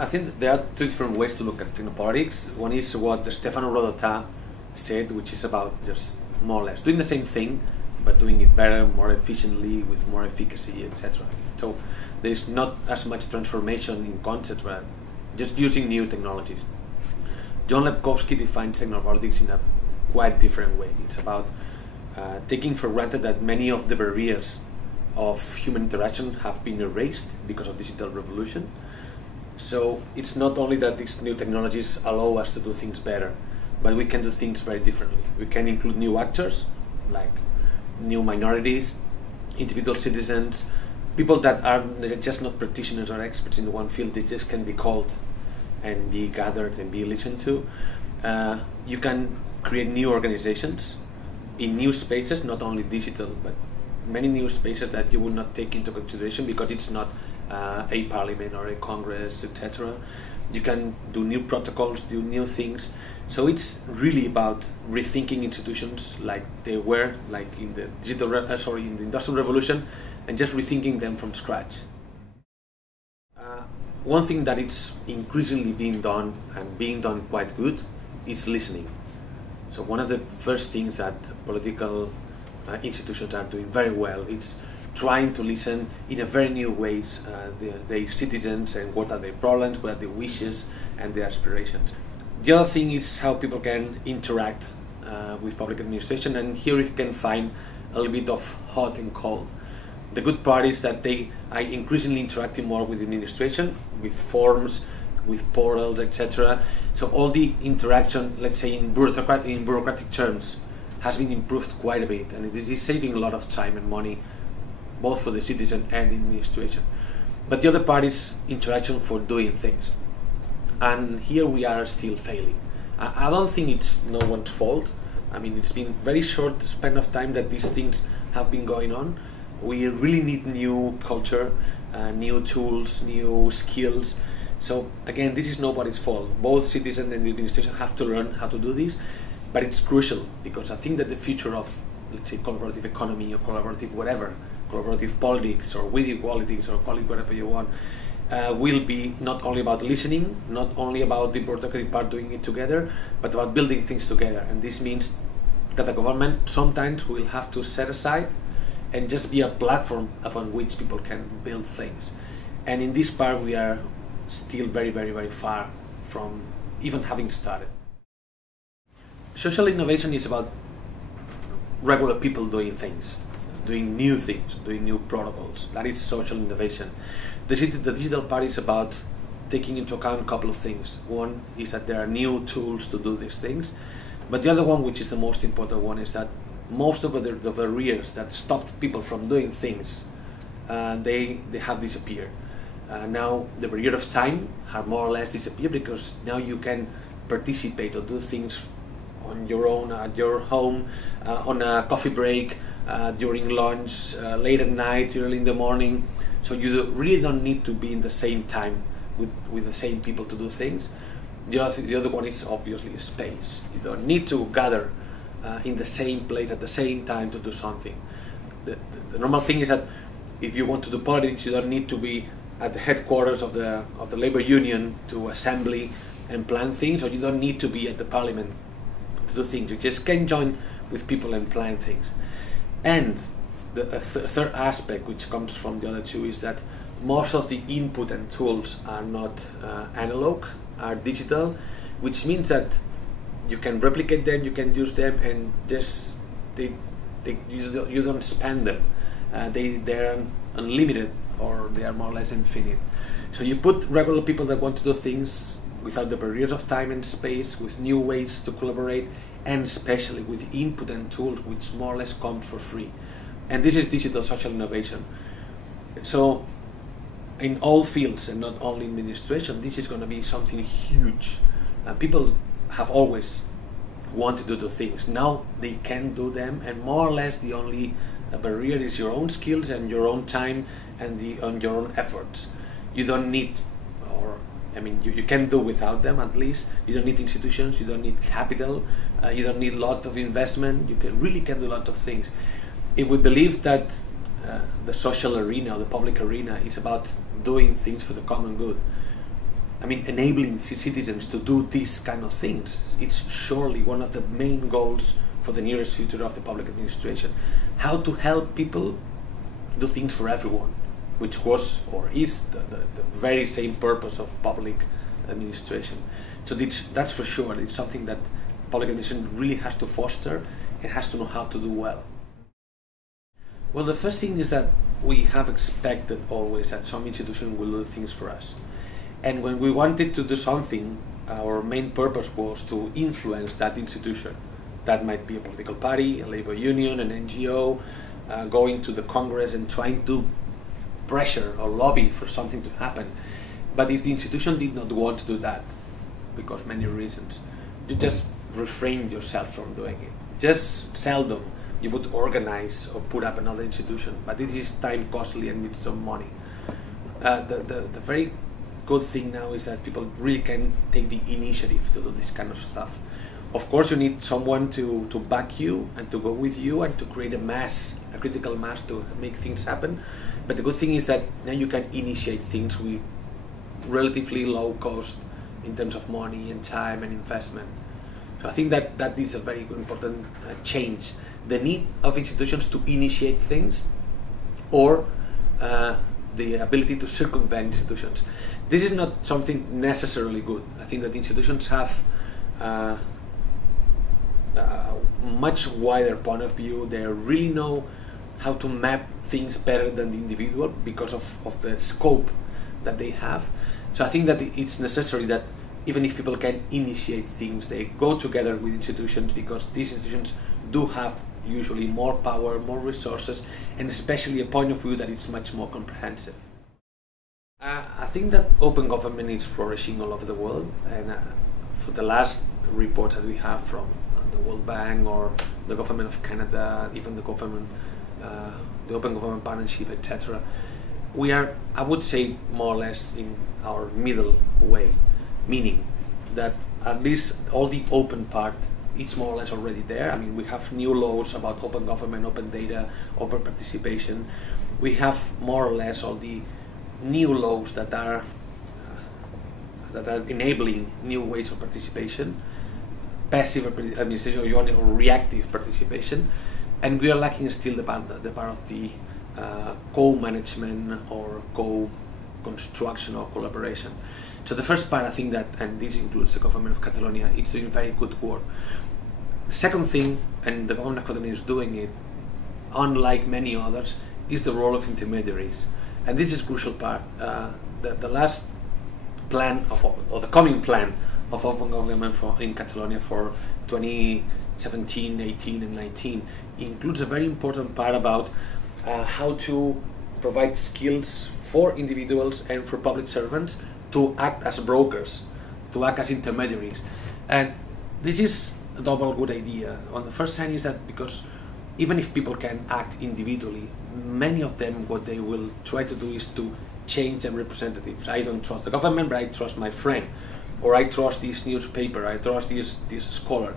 I think there are two different ways to look at technopolitics. One is what Stefano Rodotà said, which is about just more or less doing the same thing, but doing it better, more efficiently, with more efficacy, etc. So there is not as much transformation in concept, but just using new technologies. John Lepkowski defines technopolitics in a quite different way. It's about taking for granted that many of the barriers of human interaction have been erased because of digital revolution. So it's not only that these new technologies allow us to do things better, but we can do things very differently. We can include new actors, like new minorities, individual citizens, people that are just not practitioners or experts in one field. They just can be called and be gathered and be listened to. You can create new organizations in new spaces, not only digital, but many new spaces that you would not take into consideration because it's not a parliament or a congress, etc. You can do new protocols, do new things. So it's really about rethinking institutions like they were, like in the in the Industrial Revolution, and just rethinking them from scratch. One thing that it's increasingly being done, and being done quite good, is listening. So one of the first things that political institutions are doing very well is trying to listen in a very new ways their citizens, and what are their problems, what are their wishes and their aspirations. The other thing is how people can interact with public administration, and here you can find a little bit of hot and cold. The good part is that they are increasingly interacting more with administration, with forms, with portals, etc. So all the interaction, let's say in bureaucratic terms, has been improved quite a bit, and it is saving a lot of time and money, both for the citizen and the administration. But the other part is interaction for doing things, and here we are still failing. I don't think it's no one's fault. I mean, it's been very short span of time that these things have been going on. We really need new culture, new tools, new skills. So again, this is nobody's fault. Both citizens and the administration have to learn how to do this, but it's crucial because I think that the future of, let's say, collaborative economy or collaborative whatever, collaborative politics or witty politics, or call it whatever you want, will be not only about listening, not only about the bureaucratic part doing it together, but about building things together. And this means that the government sometimes will have to set aside and just be a platform upon which people can build things. And in this part we are still very, very, very far from even having started. Social innovation is about regular people doing things, doing new things, doing new protocols. That is social innovation. The digital part is about taking into account a couple of things. One is that there are new tools to do these things, but the other one, which is the most important one, is that most of the barriers that stopped people from doing things, they have disappeared. Now the barrier of time have more or less disappeared, because now you can participate or do things on your own, at your home, on a coffee break, during lunch, late at night, early in the morning. So you really don't need to be in the same time with the same people to do things. The other one is obviously space. You don't need to gather in the same place at the same time to do something. The normal thing is that if you want to do politics, you don't need to be at the headquarters of the labor union to assembly and plan things, or you don't need to be at the parliament to do things. You just can join with people and plan things. And the third aspect, which comes from the other two, is that most of the input and tools are not analog, are digital, which means that you can replicate them, you can use them, and just you don't spend them. They're unlimited, or they are more or less infinite. So you put regular people that want to do things without the barriers of time and space, with new ways to collaborate, and especially with input and tools which more or less come for free. And this is digital social innovation. So in all fields, and not only in administration, this is going to be something huge. People have always wanted to do things. Now they can do them, and more or less the only barrier is your own skills and your own time and your own efforts. You don't need, or I mean, you can do without them at least. You don't need institutions, you don't need capital, you don't need a lot of investment. You really can do a lot of things. If we believe that the social arena or the public arena is about doing things for the common good, I mean, enabling citizens to do these kind of things. It's surely one of the main goals for the nearest future of the public administration. How to help people do things for everyone, which was or is the very same purpose of public administration. So that's for sure. It's something that public administration really has to foster and has to know how to do well. Well, the first thing is that we have expected always that some institution will do things for us. And when we wanted to do something, our main purpose was to influence that institution. That might be a political party, a labor union, an NGO, going to the Congress and trying to pressure or lobby for something to happen. But if the institution did not want to do that, because many reasons, you just refrain yourself from doing it. Just seldom you would organize or put up another institution, but it is time costly and needs some money. The very good thing now is that people really can take the initiative to do this kind of stuff. Of course, you need someone to back you and to go with you and to create a critical mass to make things happen. But the good thing is that now you can initiate things with relatively low cost in terms of money and time and investment. So I think that is a very important change. The need of institutions to initiate things, or the ability to circumvent institutions. This is not something necessarily good. I think that institutions have a much wider point of view. They really know how to map things better than the individual because of the scope that they have. So I think that it's necessary that even if people can initiate things, they go together with institutions, because these institutions do have usually more power, more resources, and especially a point of view that is much more comprehensive. I think that open government is flourishing all over the world, and for the last reports that we have from the World Bank or the government of Canada, even the government, the Open Government Partnership, etc., we are, I would say, more or less in our middle way, meaning that at least all the open part, it's more or less already there. I mean, we have new laws about open government, open data, open participation. We have more or less all the new laws that are enabling new ways of participation, passive administration or reactive participation, and we are lacking still the part of the co-management or co-construction or collaboration. So the first part, I think that, and this includes the government of Catalonia, it's doing very good work. The second thing, and the government of Catalonia is doing it, unlike many others, is the role of intermediaries. And this is a crucial part. The last plan, or the coming plan of open government in Catalonia for 2017, 18 and 19 includes a very important part about how to provide skills for individuals and for public servants to act as brokers, to act as intermediaries. And this is a double good idea. On the first hand is that because even if people can act individually, many of them, what they will try to do is to change their representatives. I don't trust the government, but I trust my friend, or I trust this newspaper, I trust this scholar.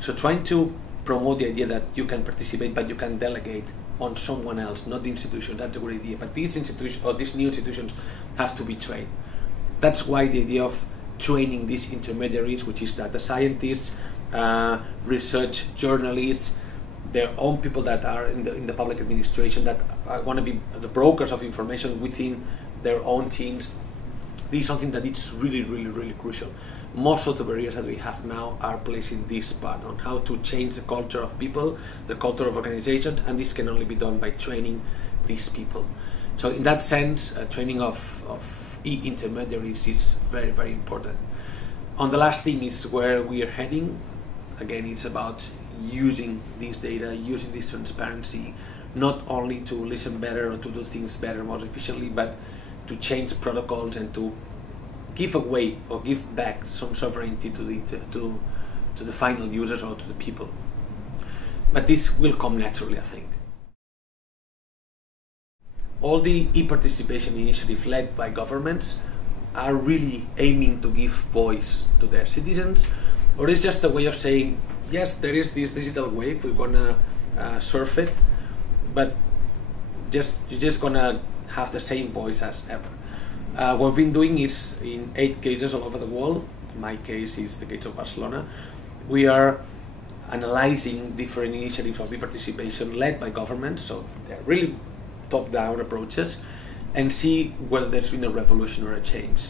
So trying to promote the idea that you can participate, but you can delegate on someone else, not the institution, that's a good idea. But these institutions, or these new institutions, have to be trained. That's why the idea of training these intermediaries, which is data scientists, research journalists, their own people that are in the public administration that are going to be the brokers of information within their own teams. This is something that it's really, really, really crucial. Most of the barriers that we have now are placed in this part on how to change the culture of people, the culture of organizations, and this can only be done by training these people. So in that sense, training of intermediaries is very, very important. On the last thing is where we are heading. Again, it's about using this data, using this transparency, not only to listen better or to do things better, more efficiently, but to change protocols and to give away or give back some sovereignty to the final users or to the people. But this will come naturally, I think. All the e-participation initiatives led by governments are really aiming to give voice to their citizens, or it's just a way of saying, yes, there is this digital wave, we're gonna surf it, but you're just gonna have the same voice as ever. What we've been doing is in 8 cases all over the world. My case is the case of Barcelona. We are analyzing different initiatives of e-participation led by governments, so they're really top-down approaches, and see whether there's been a revolution or a change.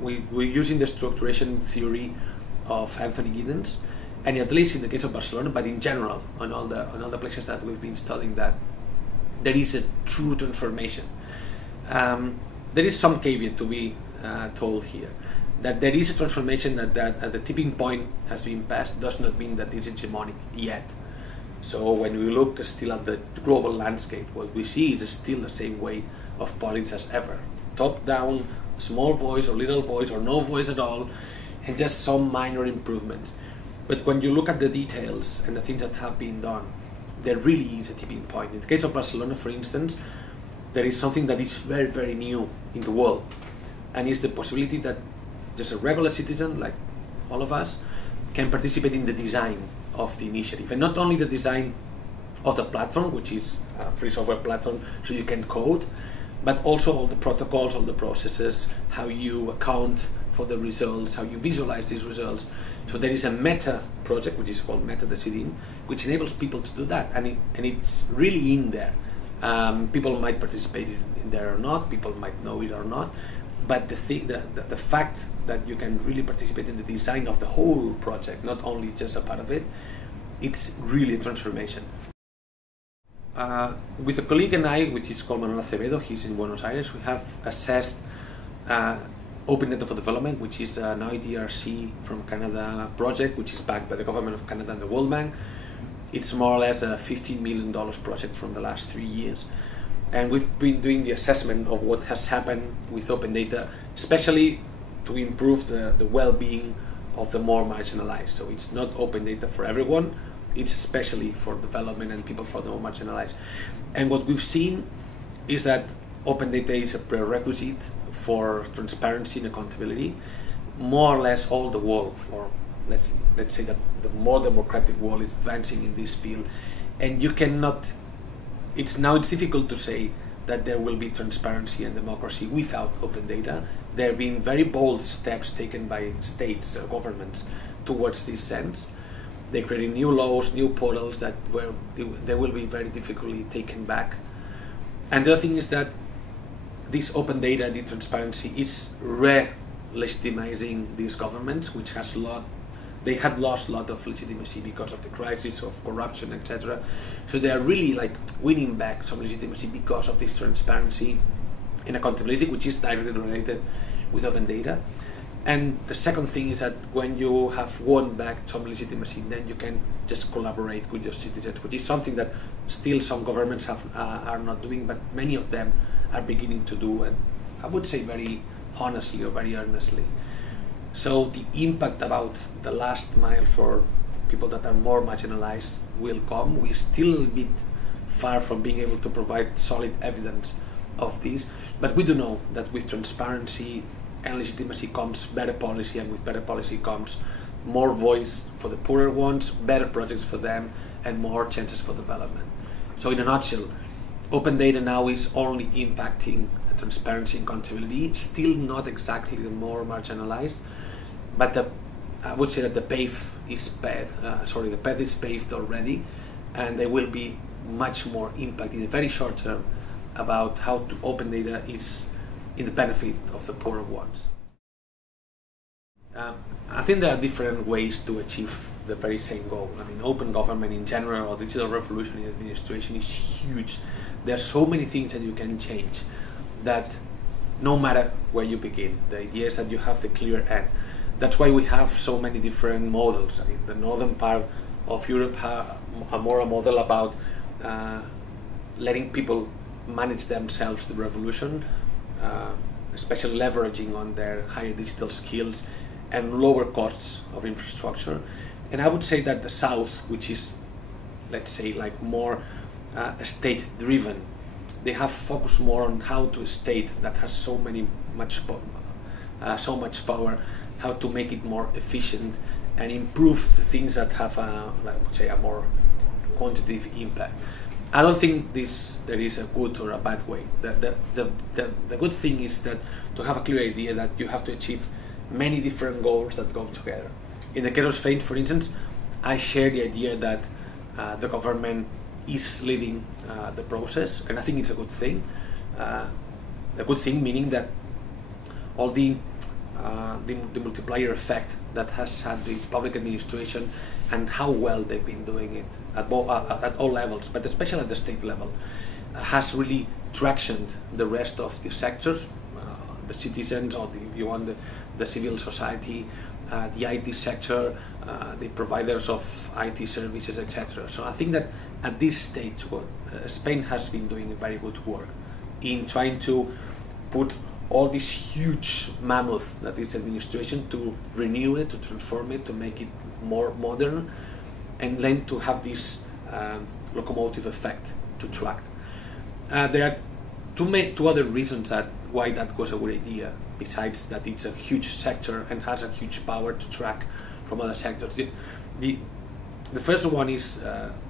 We're using the structuration theory of Anthony Giddens, and at least in the case of Barcelona, but in general, on all the places that we've been studying, that there is a true transformation. There is some caveat to be told here. That there is a transformation that at the tipping point has been passed does not mean that it's hegemonic yet. So when we look still at the global landscape, what we see is still the same way of politics as ever. Top down, small voice or little voice or no voice at all, and just some minor improvements. But when you look at the details and the things that have been done, there really is a tipping point. In the case of Barcelona, for instance, there is something that is very, very new in the world, and it's the possibility that just a regular citizen, like all of us, can participate in the design of the initiative. And not only the design of the platform, which is a free software platform, so you can code, but also all the protocols, all the processes, how you account for the results, how you visualize these results. So there is a meta project, which is called Meta Decidim, which enables people to do that, and it's really in there. People might participate in there or not, people might know it or not, but the fact that you can really participate in the design of the whole project, not only just a part of it, it's really a transformation. With a colleague and I, which is called Manuel Acevedo, he's in Buenos Aires, we have assessed Open Data for Development, which is an IDRC from Canada project, which is backed by the government of Canada and the World Bank. It's more or less a $15 million project from the last 3 years. And we've been doing the assessment of what has happened with open data, especially to improve the well-being of the more marginalized. So it's not open data for everyone, it's especially for development and people for the more marginalized. And what we've seen is that open data is a prerequisite for transparency and accountability. More or less all the world, or let's say that the more democratic world is advancing in this field, and you cannot. It's difficult to say that there will be transparency and democracy without open data. There have been very bold steps taken by states or governments towards this sense. They're creating new laws, new portals that they will be very difficultly taken back. And the other thing is that this open data, the transparency, is re-legitimizing these governments, which they had lost a lot of legitimacy because of the crisis of corruption, etc. So they are really like winning back some legitimacy because of this transparency and accountability, which is directly related with open data. And the second thing is that when you have won back some legitimacy, then you can just collaborate with your citizens, which is something that still some governments are not doing, but many of them are beginning to do, and I would say very honestly or very earnestly. So the impact about the last mile for people that are more marginalized will come. We're still a bit far from being able to provide solid evidence of this, but we do know that with transparency and legitimacy comes better policy, and with better policy comes more voice for the poorer ones, better projects for them, and more chances for development. So in a nutshell, open data now is only impacting transparency and accountability, still not exactly the more marginalized, but I would say that the path is paved already, and there will be much more impact in the very short term about how open data is in the benefit of the poorer ones. I think there are different ways to achieve the very same goal. I mean, open government in general or digital revolution in administration is huge. There are so many things that you can change that no matter where you begin, the idea is that you have the clear end. That's why we have so many different models. I mean, the northern part of Europe have a model about letting people manage themselves the revolution, especially leveraging on their higher digital skills and lower costs of infrastructure. And I would say that the south, which is, let's say, like more state-driven, they have focused more on how to state that has so much power, how to make it more efficient and improve the things that have, I would say, a more quantitative impact. I don't think there is a good or a bad way. The good thing is that to have a clear idea that you have to achieve many different goals that go together. In the case of Spain, for instance, I share the idea that the government is leading the process, and I think it's a good thing. A good thing meaning that all the multiplier effect that has had the public administration and how well they've been doing it at all levels, but especially at the state level, has really tractioned the rest of the sectors, the citizens, or the civil society, the IT sector, the providers of IT services, etc. So I think that at this stage, Spain has been doing very good work in trying to put all this huge mammoth that is administration, to renew it, to transform it, to make it more modern, and then to have this locomotive effect to track. There are two other reasons why that was a good idea, besides that it's a huge sector and has a huge power to track from other sectors. The first one is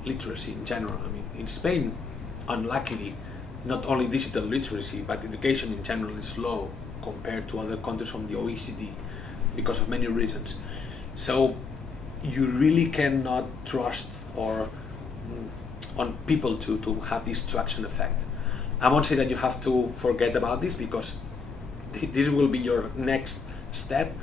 literacy in general. I mean, in Spain, unluckily, not only digital literacy, but education in general is low compared to other countries from the OECD because of many reasons. So you really cannot trust on people to have this traction effect. I won't say that you have to forget about this, because this will be your next step,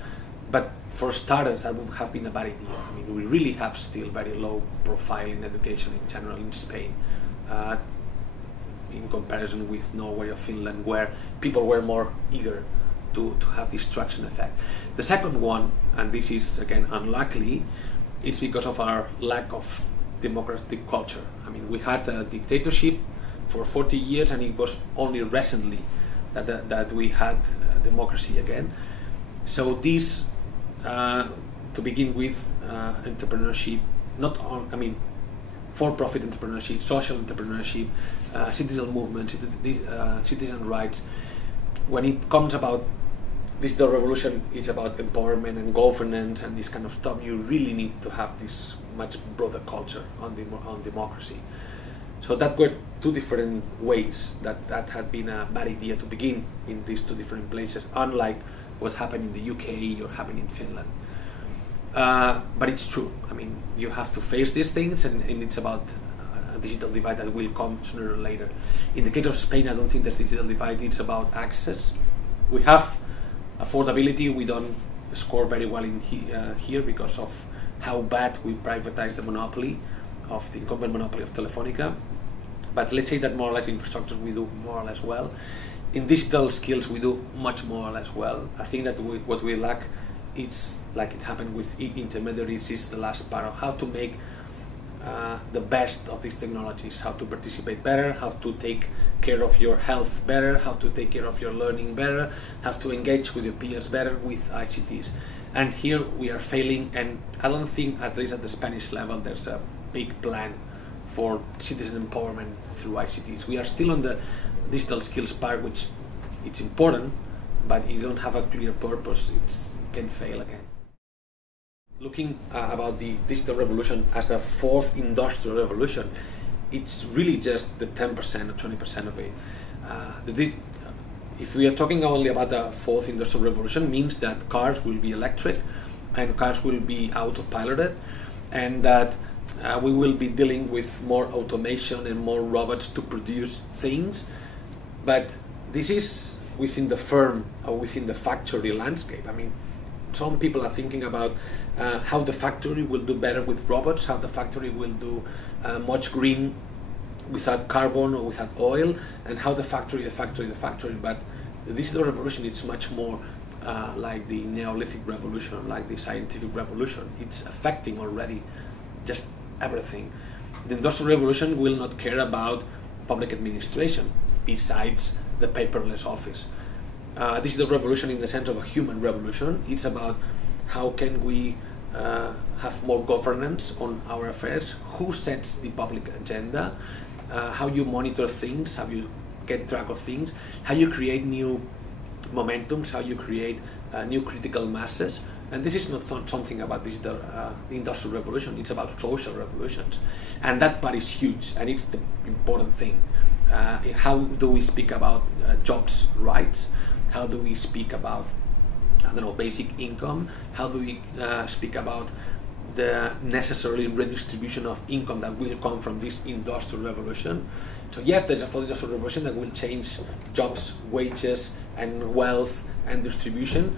but for starters that would have been a bad idea. I mean, we really have still very low profile in education in general in Spain, in comparison with Norway or Finland, where people were more eager to have this traction effect. The second one, and this is again unluckily, it's because of our lack of democratic culture. I mean, we had a dictatorship for 40 years, and it was only recently that we had democracy again. So this, to begin with, entrepreneurship, for-profit entrepreneurship, social entrepreneurship, citizen movement, citizen rights. When it comes about digital revolution, it's about empowerment and governance and this kind of stuff. You really need to have this much broader culture on democracy. So that were two different ways that had been a bad idea to begin in these two different places, unlike what happened in the UK or happened in Finland. But it's true. I mean, you have to face these things, and it's about a digital divide that will come sooner or later. In the case of Spain, I don't think there's digital divide. It's about access. We have affordability. We don't score very well in here because of how bad we privatize the monopoly of the incumbent monopoly of Telefonica. But let's say that more or less infrastructure we do more or less well. In digital skills we do much more or less well. I think that what we lack, it's like it happened with intermediaries, is the last part of how to make the best of these technologies, how to participate better, how to take care of your health better, how to take care of your learning better, how to engage with your peers better with ICTs. And here we are failing, and I don't think, at least at the Spanish level, there's a big plan for citizen empowerment through ICTs. We are still on the digital skills part, which it's important, but you don't have a clear purpose, it can fail again. Looking about the digital revolution as a fourth industrial revolution, it's really just the 10% or 20% of it. If we are talking only about the fourth industrial revolution, means that cars will be electric and cars will be autopiloted, and that we will be dealing with more automation and more robots to produce things. But this is within the firm or within the factory landscape. I mean, some people are thinking about how the factory will do better with robots, how the factory will do much green without carbon or without oil, and how the factory. But the digital revolution is much more like the Neolithic revolution, like the scientific revolution. It's affecting already just everything. The industrial revolution will not care about public administration besides the paperless office. Digital revolution, in the sense of a human revolution, it's about how can we have more governance on our affairs, who sets the public agenda, how you monitor things, how you get track of things, how you create new momentums, how you create new critical masses And this is not something about digital, the industrial revolution, it's about social revolutions. And that part is huge, and it's the important thing. How do we speak about jobs rights? How do we speak about, I don't know, basic income? How do we speak about the necessary redistribution of income that will come from this industrial revolution? So yes, there's a fourth industrial revolution that will change jobs, wages, and wealth and distribution,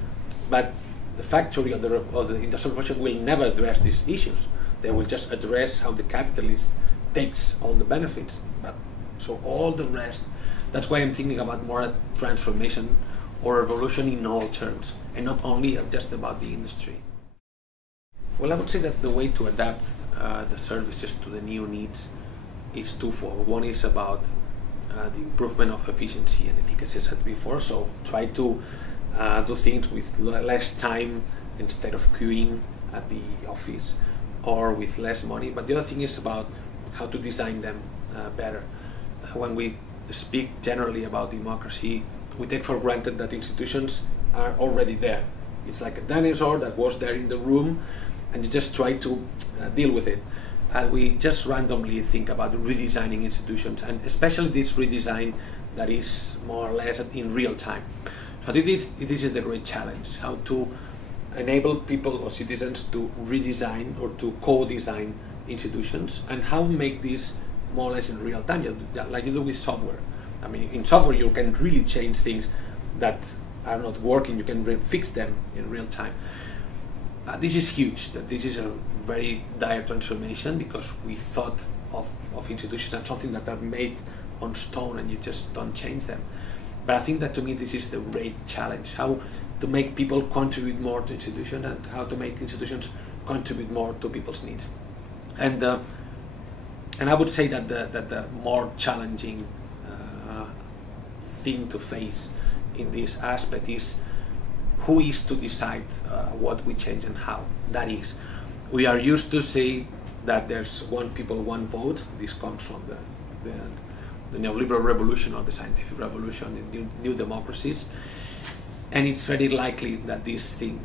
but the factory of the industrial revolution will never address these issues. They will just address how the capitalist takes all the benefits. But so all the rest, that's why I'm thinking about more a transformation or revolution in all terms, and not only just about the industry. Well, I would say that the way to adapt the services to the new needs is twofold. One is about the improvement of efficiency and efficacy, as I said before. So try to do things with less time instead of queuing at the office, or with less money. But the other thing is about how to design them better. When we speak generally about democracy, we take for granted that institutions are already there. It's like a dinosaur that was there in the room, and you just try to deal with it. And we just randomly think about redesigning institutions, and especially this redesign that is more or less in real time. So this is the great challenge, how to enable people or citizens to redesign or to co-design institutions, and how make this more or less in real time, like you do with software. I mean, in software you can really change things that are not working, you can fix them in real time. This is huge, that this is a very dire transformation, because we thought of institutions as something that are made on stone and you just don't change them. But I think that to me this is the great challenge, how to make people contribute more to institutions, and how to make institutions contribute more to people's needs. And I would say that the more challenging thing to face in this aspect is who is to decide what we change and how. That is, we are used to say that there's one people, one vote. This comes from the neoliberal revolution or the scientific revolution in new democracies, and it's very likely that this thing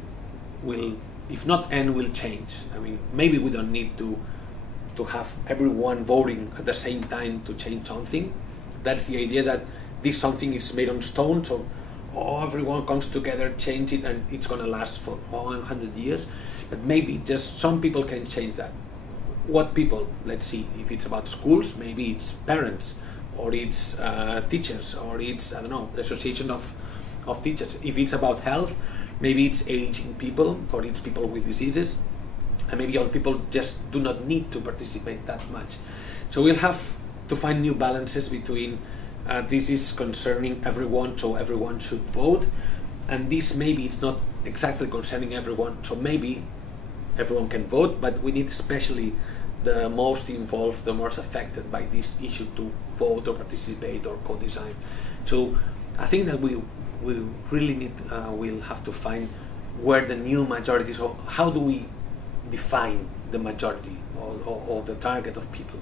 will, if not end, will change. I mean, maybe we don't need to have everyone voting at the same time to change something. That's the idea, that this something is made on stone, so everyone comes together, change it, and it's going to last for 100 years. But maybe just some people can change that. What people? Let's see. If it's about schools, maybe it's parents, or it's teachers, or it's, I don't know, the association of teachers. If it's about health, maybe it's aging people, or it's people with diseases, and maybe other people just do not need to participate that much. So we'll have to find new balances between this is concerning everyone, so everyone should vote, and this maybe it's not exactly concerning everyone, so maybe everyone can vote, but we need especially the most involved, the most affected by this issue to vote or participate or co-design. So I think that we really need, we'll have to find where the new majority is, or how do we define the majority or the target of people.